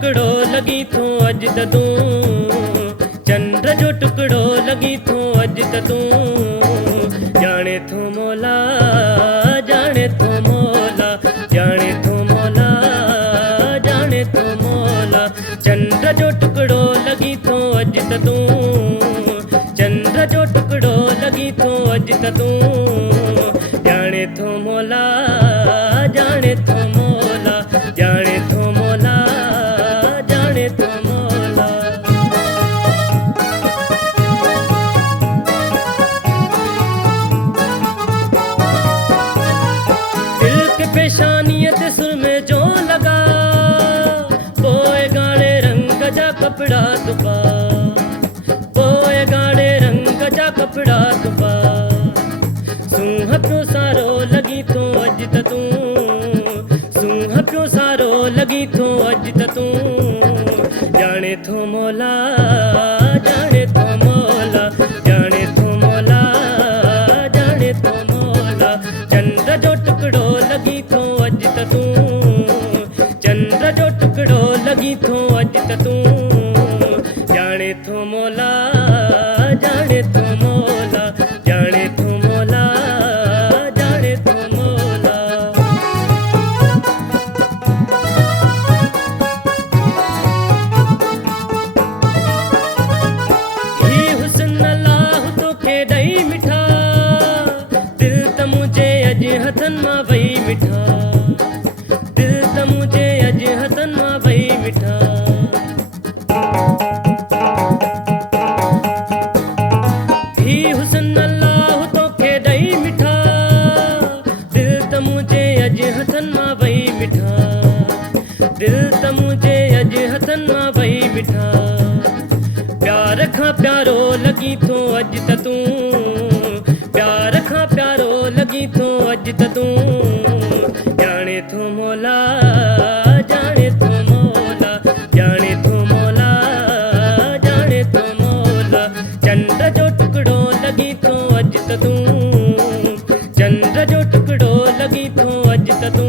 टुकड़ो लगी थो अज त तू, चंद्र जो टुकड़ो लगी थो अज त तू। जाने थो मौला, जाने थो मौला, जाने थो मौला, जाने थो मौला। चंद्र जो टुकड़ो लगी थो अज त तू, चंद्र जो टुकड़ो लगी थो अज त तू। जाने थो मौला, जाने थो मौला, जाने थो मौला, जाने थो मौला। दिल के पेशानियत सुर में जो लगा, पोए गाढ़े रंग जा कपड़ा तुपा, पोए गाढ़े रंग जा कपड़ा तुपा। सूंह प्यो सारो लगी थो अज त तू, सूंह प्यो सारो लगी थो अज त तू। जाने थो मौला, जाने थो मौला, जाने थो मौला, जाने थो मौला। चंद्र जो टुकड़ो लगी थो अज त तू, चंद्र जो टुकड़ो लगी थो अज त तू। जाने थो मौला, जाने थो मौला, जाने थो मौला, जाने थो मौला। ही हुस्न अल्लाह तोखे ॾई मिठा, दिल त मुझे अज हथन मां वई मिठा, दिल त मुझे अज हथन मां वई मिठा। ही हुस्न अल्लाह तोखे ॾई मिठा, दिल त मुझे अज हथन मां वई मिठा, दिल त मुझे अज हथन मां वई मिठा। प्यार खां प्यारो लगी थो अज त तू, प्यार खां प्यारो लगी थो अज त तू। जाने थो मौला, जाने थो मौला, जाने थो मौला, जाने थो मौला। चंद्र जो टुकड़ो लगी थो अज त तू, चंद्र जो टुकड़ो लगी थो अज त तू।